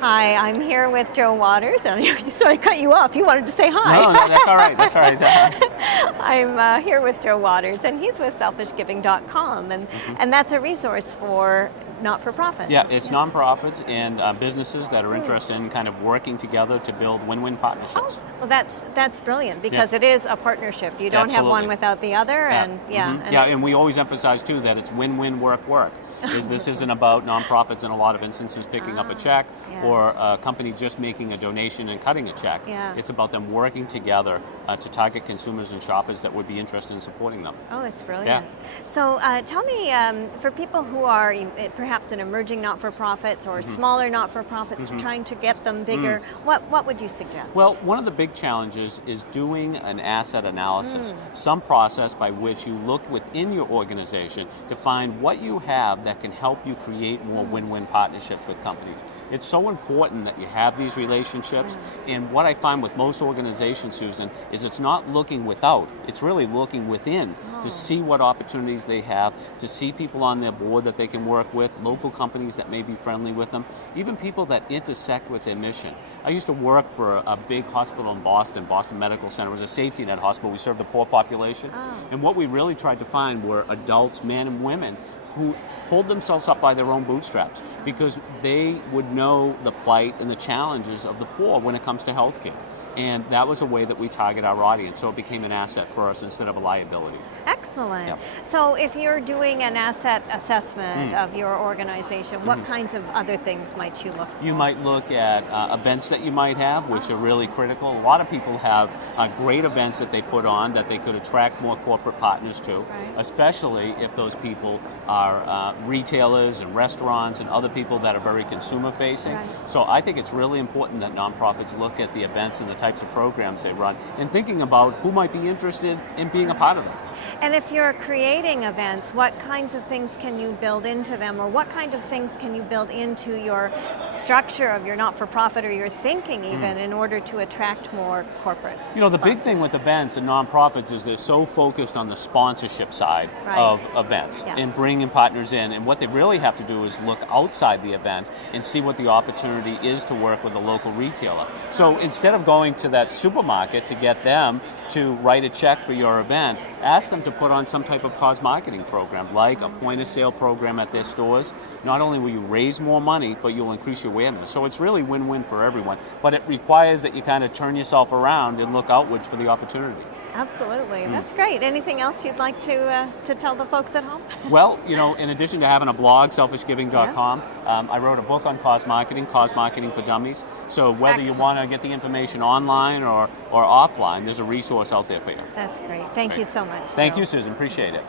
Hi, I'm here with Joe Waters. Sorry, I cut you off. You wanted to say hi. No, that's all right. That's all right. I'm here with Joe Waters, and he's with selfishgiving.com, and that's a resource for not-for-profits. Yeah, it's nonprofits and businesses that are interested in kind of working together to build win-win partnerships. Oh, well, that's brilliant because it is a partnership. You don't have one without the other, and and we always emphasize too that it's win-win work. This isn't about nonprofits in a lot of instances picking up a check or a company just making a donation and cutting a check. Yeah. It's about them working together to target consumers and shoppers that would be interested in supporting them. Oh, that's brilliant. Yeah. So tell me, for people who are perhaps in emerging not-for-profits or smaller not-for-profits trying to get them bigger, what would you suggest? Well, one of the big challenges is doing an asset analysis, some process by which you look within your organization to find what you have that can help you create more win-win partnerships with companies. It's so important that you have these relationships, and what I find with most organizations, Susan, is it's not looking without, it's really looking within to see what opportunities they have, to see people on their board that they can work with, local companies that may be friendly with them, even people that intersect with their mission. I used to work for a big hospital in Boston Medical Center. It was a safety net hospital. We served the poor population, and what we really tried to find were adults, men and women, who pulled themselves up by their own bootstraps because they would know the plight and the challenges of the poor when it comes to health care. And that was a way that we target our audience, so it became an asset for us instead of a liability. Excellent. Yep. So if you're doing an asset assessment of your organization, what kinds of other things might you look for? You might look at events that you might have, which are really critical. A lot of people have great events that they put on that they could attract more corporate partners to, especially if those people are retailers and restaurants and other people that are very consumer-facing. Right. So I think it's really important that nonprofits look at the events and the types of programs they run and thinking about who might be interested in being a part of them. And if you're creating events, what kinds of things can you build into them, or what kind of things can you build into your structure of your not-for-profit or your thinking even in order to attract more corporate the big thing with events and nonprofits is they're so focused on the sponsorship side of events and bringing partners in, and what they really have to do is look outside the event and see what the opportunity is to work with a local retailer. So instead of going to that supermarket to get them to write a check for your event, ask them to put on some type of cause marketing program, like a point-of-sale program at their stores. Not only will you raise more money, but you'll increase your awareness. So it's really win-win for everyone. But it requires that you kind of turn yourself around and look outwards for the opportunity. Absolutely. That's great. Anything else you'd like to tell the folks at home? Well, in addition to having a blog, selfishgiving.com, I wrote a book on cause marketing for dummies. So whether you want to get the information online or offline, there's a resource out there for you. That's great. Thank you so much. Thank Joe. you, Susan. Appreciate it.